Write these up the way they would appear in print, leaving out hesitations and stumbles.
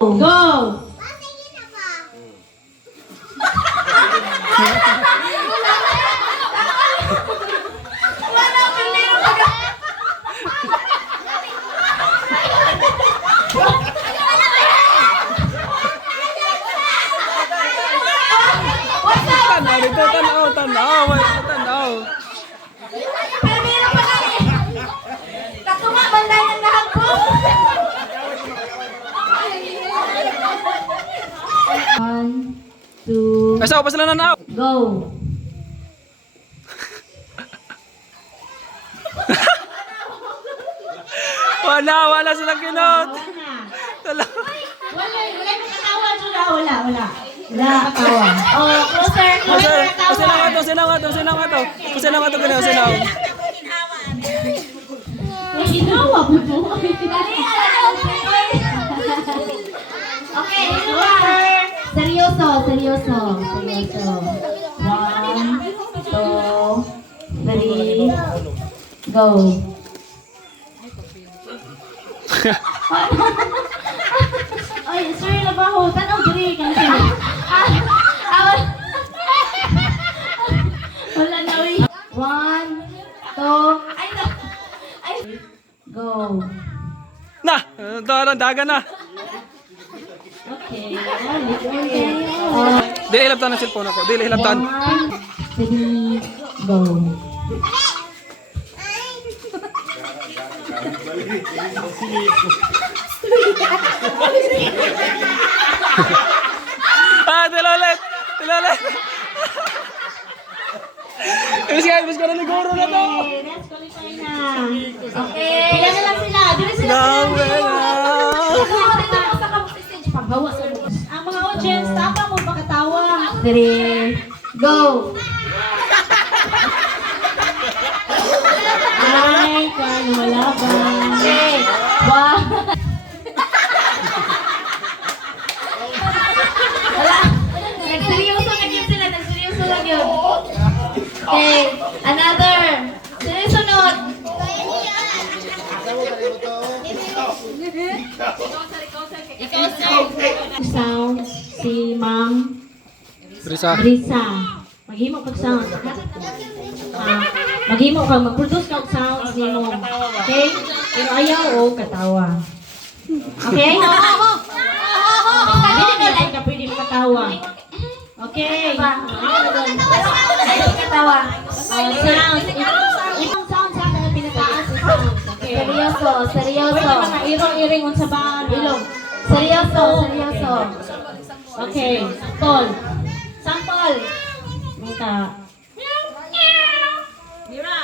Go! Tanaw. Pero meron pa kami. Katuma, banday ng lahat ko. One, two, Asa pa sila nanaw? go. Wala silang kinot. Wala makatawa, Judah. Wala katawa. Oh, closer, katawa. Sinaw ganun, sinaw. Ginawa po po. Okay, seryoso. 1, 2, 3, go. Ay, sir, labaho. Tanaw, diri ka na. Wala na, uy. 1, 2, go. Na, dagan na. Okay. Dili hilabtan ang cellphone ako. Dili hilabtan. 1, 3, go. Tilalit. Ibig ka na ni Goro na to. Okay, let's qualify na. Okay. Pila na lang sila. Dili sila. Pagbawa sa bukas. Ang mga audience, tapa mo pakatawa. 3, go. Ay, kano wala ba? Okay. 1. Wala. Nagseryoso lang yun sila. Okay. Another. Sunod. Sound si Ma'am Brisa. Maghimo kag sound. Maghimo kag mag-produce kag sounds nimo. Okay? Pero ayaw o katawa. Okay? Dili na lang ka pwede makatawa. Okay. Katawa. Sound. Ibang sound sa akin pinataas. Okay. Seryoso. Mga irong-iring unsa ba? Ilong. Seryoso. Okay. Sample. Mika. Mira.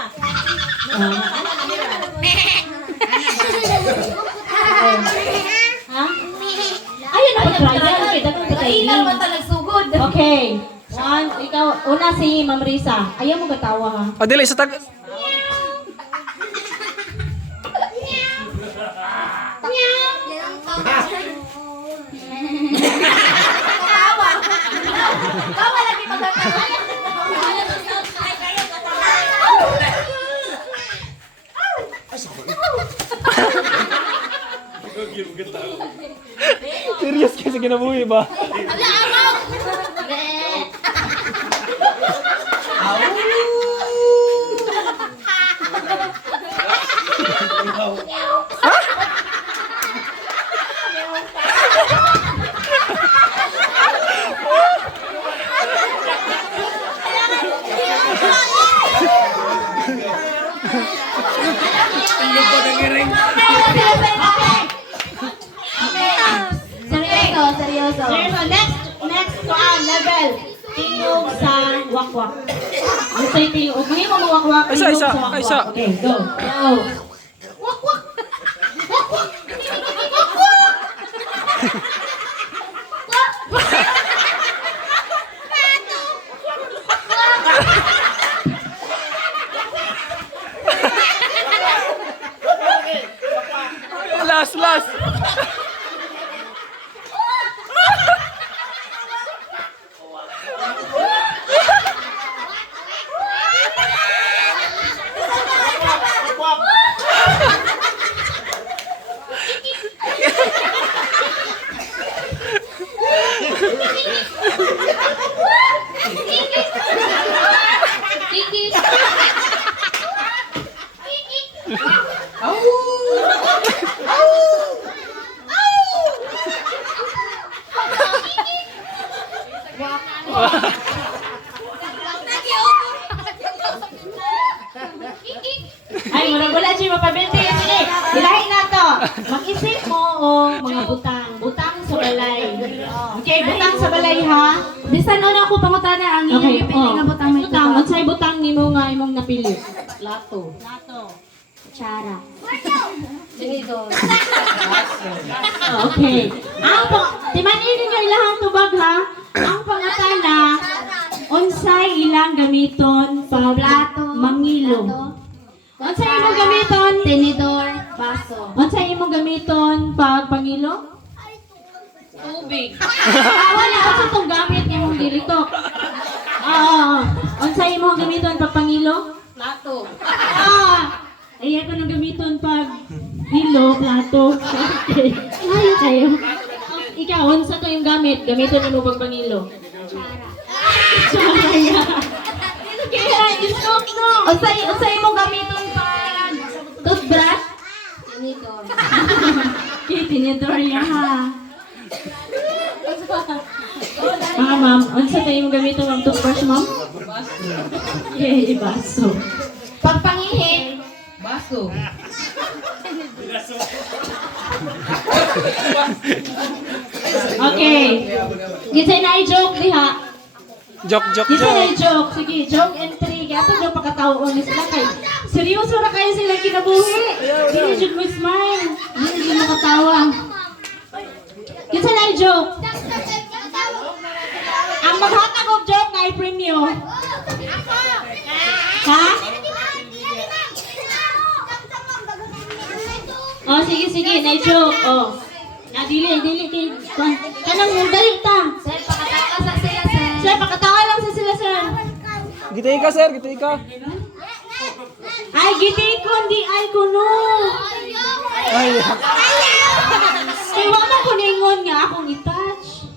Ha? Ayun na pag-trial. Kita kong pagkainin. Okay. Ikaw, una si Ma'am Risa. Ayaw mo katawa ha? Dili sa tag. Bawa lagi magkatawa. Serious kasi kinabuhi ba? Seryoso. Next level. Tingog sa wakwak. Gusto yung tingog. Ngayon mo wakwak. Isa. Okay, go. Wakwak. Last. Ay, wala siya mapabente. Sige, hilahin na to. Mag-isip mo o mga butang. Butang sa balay. Okay, butang sa balay ha. Bisan una ko pangutana ang Okay, iyong pipili nga butang may butang. tuba. Unsay butang nimo nga imong napili? Lato. Kutsara. Okay. Timanin ninyo ilahang tubag ha. Ang pangatana, unsay ilang gamiton pag Plato. mangilo. Unsay imong gamiton? Tinidor. Baso. Unsay imong gamiton pag pangilo? Tubig. Wala ako itong gamit ng mong dilitok. Unsay imong gamiton pag pangilo? Plato. Ay, ako nang gamiton pag hilo, plato. Okay. Ayaw kayo. Ikaw, unsa to yung gamit? Gamiton mo pag pangilo? Tsara ya. Kaya, isok no. Unsay mo gamiton pag toothbrush? Tinidor. Tinidor ya ha. Ma'am, unsa tayo mo gamiton ang toothbrush, ma'am? Baso. Pag pangihi? Baso. Okay. Gitsay na i-joke diha. Joke, joke, Gitsay na joke. i-joke. Sige, joke and three. Kaya ito daw pagkataon ni sila kay. Seryoso na kayo sila kinabuhi. Hindi jud mo smile. Hindi jud makatawa. Gitsay na i-joke. Ang maghatag og joke na i-premyo. Ha? Oh, sige, sige. Na-joke. Oh. Dili kay kanang dali ta. Sir, pakataka sa sila, sir. Sir, pakatawa lang sa sila, sir. Gitay ka, sir. Gitay ka. Ay, gitikon di ay kuno. Ay. Kay wala ko ningon nga akong i-touch.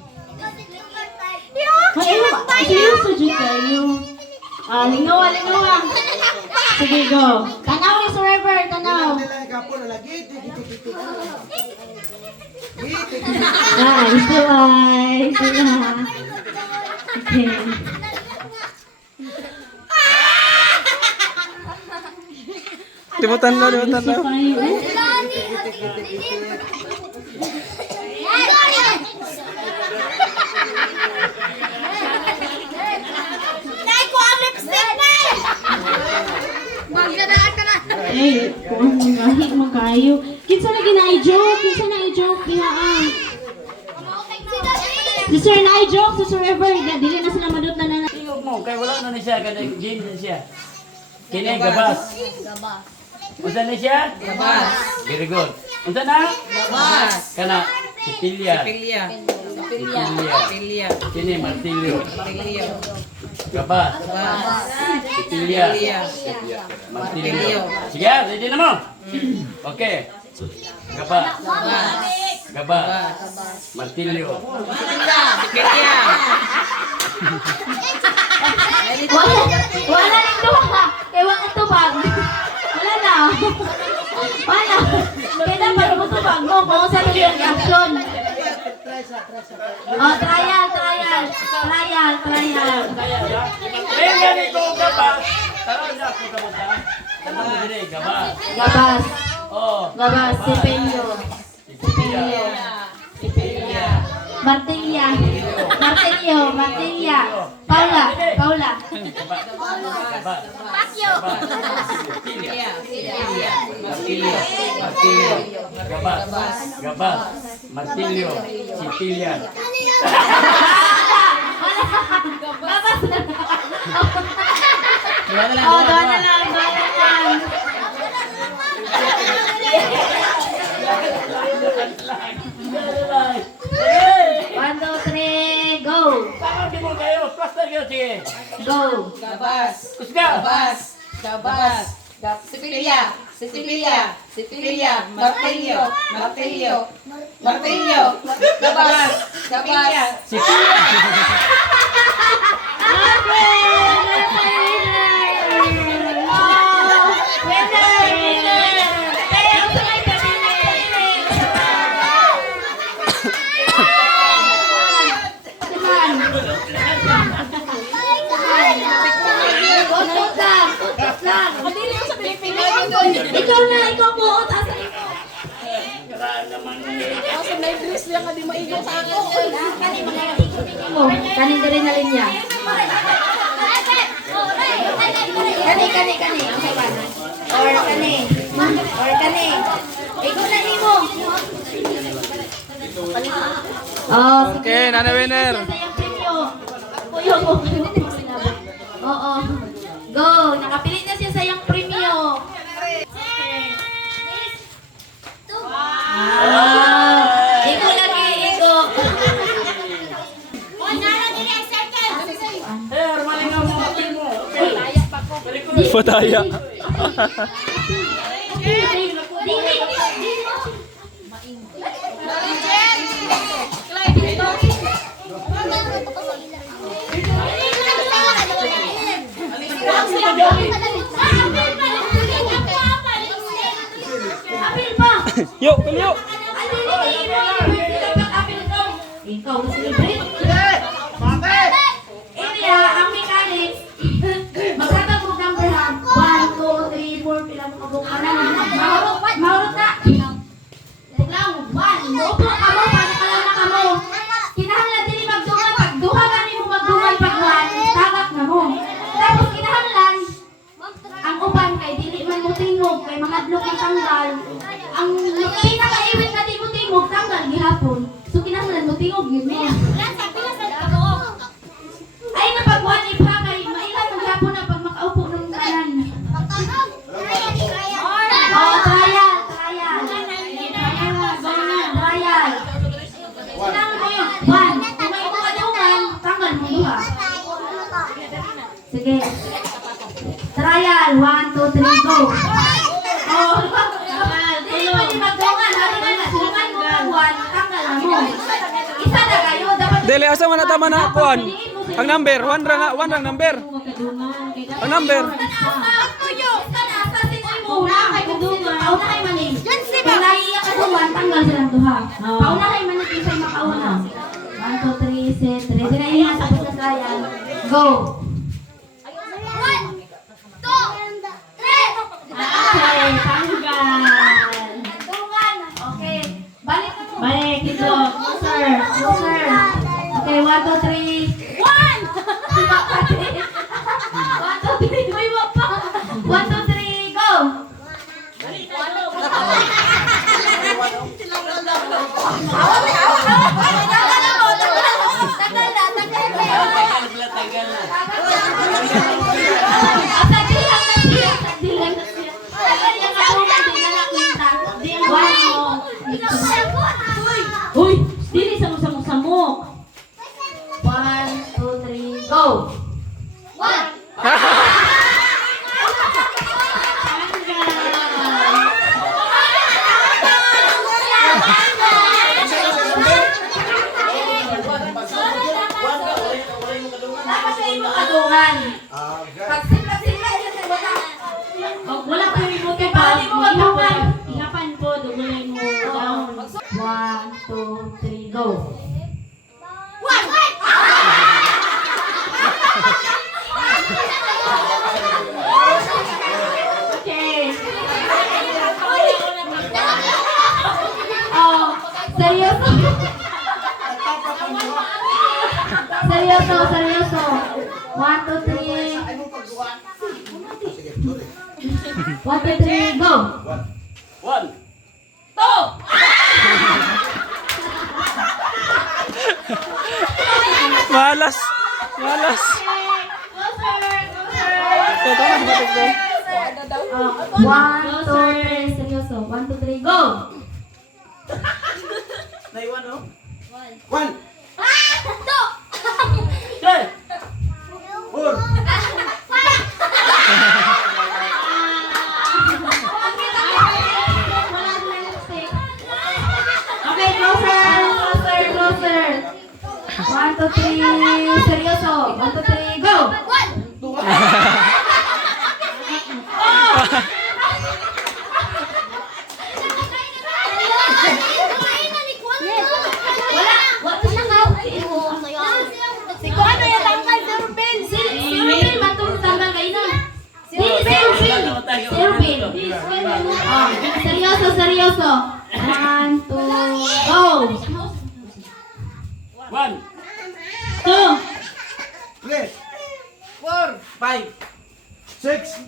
Ay, seryoso jud kayo. Lingawa. Sige, go. Tanaw ni Sir River, tanaw. Ito ay. Sila. Okay. Limutan na, limutan na. Isa pa yun. Eh, kung magahi mo kayo. Kinsa na gina-joke? Kinsa na i-joke? Diha ah. Si Sir na i-joke, si Sir Ever. Dili na sila madut na na. Tingog mo, kay wala na ni siya, kada Jane na siya. Kini gabas. Unsa na siya? Gabas. Very good. Unsa na? Gabas. Kana Sicilia. Pilia. Sicilia. Pilia. Kini Martilio. Pilia. Gabas. Gabas. Sicilia. Pilia. Martilio. Sige, ready na mo? Okay. Gabas. Gabas. Martilio. Pilia. Wala rin tuwa. Kaya wala tubag. Wala na. Wala. Kaya dapat mo tubag mo kung saan yung action. Oh, trial. Eh, gani ko gabas. Tara na ako gabas. Tara mo dire gabas. Gabas. Oh. Gabas. Sipelyo. Sicilia. Sipelya. Martilya. Paula. Gabas. Pakyo. Pilia. Martilio. Gabas. Martilio. Sicilia. Gabas na. Dua na lang. Oh, doon na lang. Hey! 1, 2, 3, go. Tama di mo kayo. Plaster kayo, sige. Go. Gabas. Kusga. Gabas. Sipilia. Martilio. Gabas. Sicilia. Ikaw na, ikaw po. Asa ikaw. Kani dari na linya. Kani. Okay ba? Or kani. Ikaw na nimo. Oh, Okay, Nana Winner. Kuya mo. Oo. Go, nakapili na siya sa iyang premyo. Iko lagi, iko. Pataya. Apil pa. Yo, kaliyo. Ikaw na celebrate. Area, ang mechanics. Magkatagog number ha. 1, 2, 3, 4, pila mo kabog ka na. Maurot na. Lang, 1. Upo ka mo, paano ka lang na ka mo. Kinahanglan din magdungan. Pag duha gani mo magdungan pag 1, tagak na mo. Tapos kinahanglan, ang uban kay dili man mo tingog, kay mga adlok ang tanggal. Ang pinakaiwit na di mo tingog, tanggal gihapon. So kinahanglan mo tingog yun mo. Ay napag-1 ha kay mailan ang gapon na pag makaupo ng kanan. Oh, trial. Sinang mo yun. 1. Kung may kumadungan, tanggal mo duha. Sige. Trial. 1, 2, 3, go. Oh, hindi mo yung magdungan. Hari na, sinungan mo ng 1, tanggal na mo. Isa na kayo. Dapat Dili, asa man natama na kuan. Ang number, one rang number. Ang number. Tanggal silang duha. Paunahay man natin sa'yo makauna. 1, 2, 3, set. Ready na yun. Tapos na trial. Go! Okay, tanggal. Okay. Balik mo. Balik, ito. Closer. Okay, 1, 2, 3. 1! 1, 2, 3. May wapa. 1, 2, 3, go! Uy, dili samok-samok. 1, 2, 3, go! Dapat sa imo kadungan. Pag simple-simple, kasi wala. Oh, wala pa yung mo kay Paano mo magdungan? Ihapan ko, dugulay mo down. 1, 2, 3, go! Okay. Oh, seryoso? Seryoso. 1, 2, 3. 1, 2, 3, go! 1. Malas. Ito, tama ba ito? 1, 2, 3, seryoso. 1, 2, 3, go! Naiwan, no? One. Okay. Okay, closer. 1, 2, 3, seryoso. 1, 2, 3, go! Wala na nga. Si Ruben, matulog tanggal kayo na. Si Ruben. Erwin. Oh, seryoso, seryoso. 1, 2, go! 1, 2, 3, 4, 5, 6,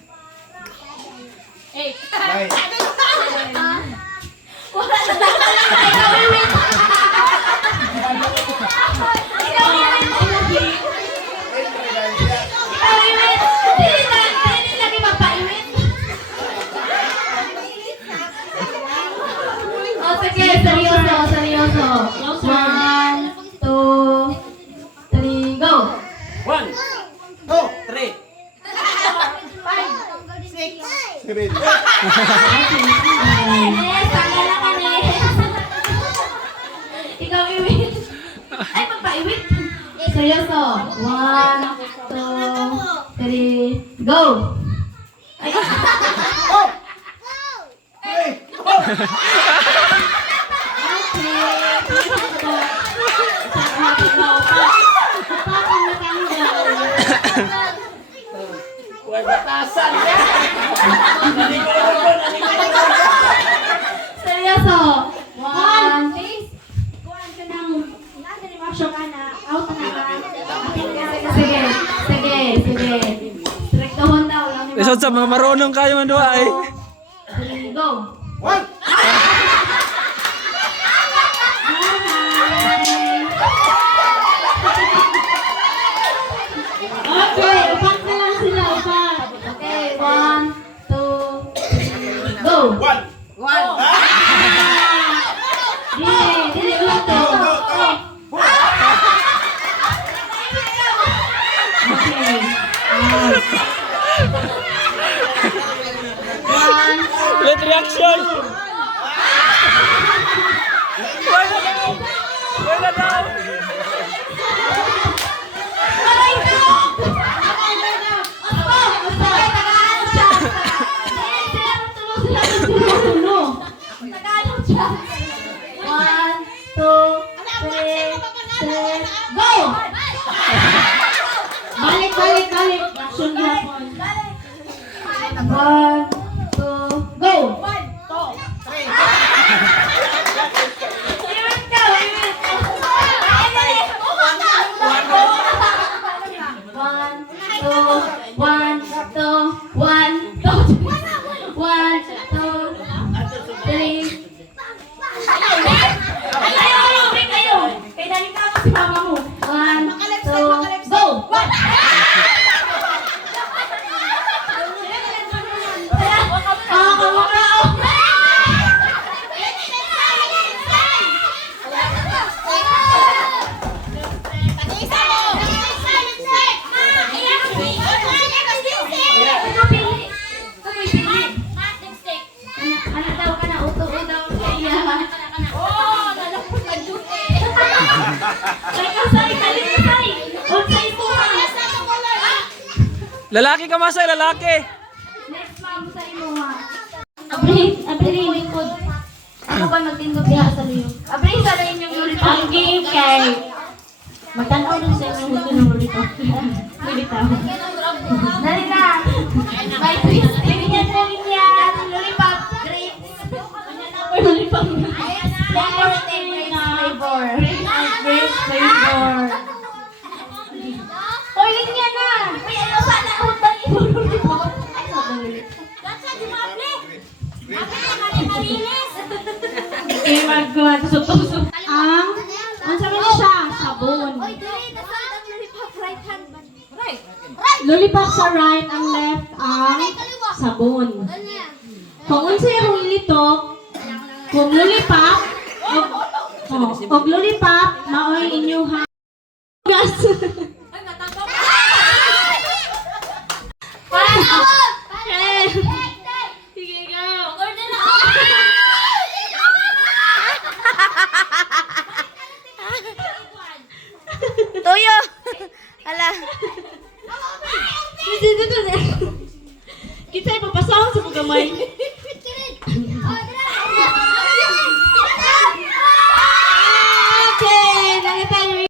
8. 9. Wala na ikaw, Erwin. Ikaw, Erwin. Ikaw, Erwin. Dili lagi magpa-Erwin. Oh, sige, seryoso, seryoso. 1, 2, 3, go! 1, 3. 7. Yes, tanggal na kami. Ikaw, Iwit. Ay, magpa-Iwit. Seryoso. 1, 2, 3, go! Ay, Huwag batasan yan. Nalikoran ko, nalikoran ko. seryoso. 1, sige, sige, sige. Rektohon daw. lang ni Isod sa mga marunong kayo man duwa eh. 3, go! 1. Okay, upat na lang sila, upat. Okay, 1, 2, 3, go! 1. 1. Dili, dili ulit to. Okay. 1, Let reaction. Wala daw. Wala daw. aray ko! Opo, sige, Tagalog siya. Dili, sila tulo, sila tulo. Tagalog siya. 1, 2, 3, go! Balik, balik, balik. Action gihapon. 1, 2, go! Lalaki ka masay, lalaki. Next, ma'am, sa imo ha. Abri, abri. Ano ba magtindog diha sa liyo? Abri sa rin yung yurit. Ang game kay magtanaw din sa inyong huto ng lolipop. Lolipop. Dali na. May twist. Linya na linya. Lollipop. Grapes. Lolipop. Flavor. Flavor. Grape flavor. Hoy, linya na. May ano sana utang ito lollipop. Ay, Okay, magtusok-tusok. Ang sabi niya siya, sabon. Lollipop sa right, ang left ang sabon. Kung unsay akong ilitok, kung lollipop, og lollipop, maoy inyuha. Gas. Okay. Sige, go. Toyo. Ala. Kita ipapasahon sa pagkamay.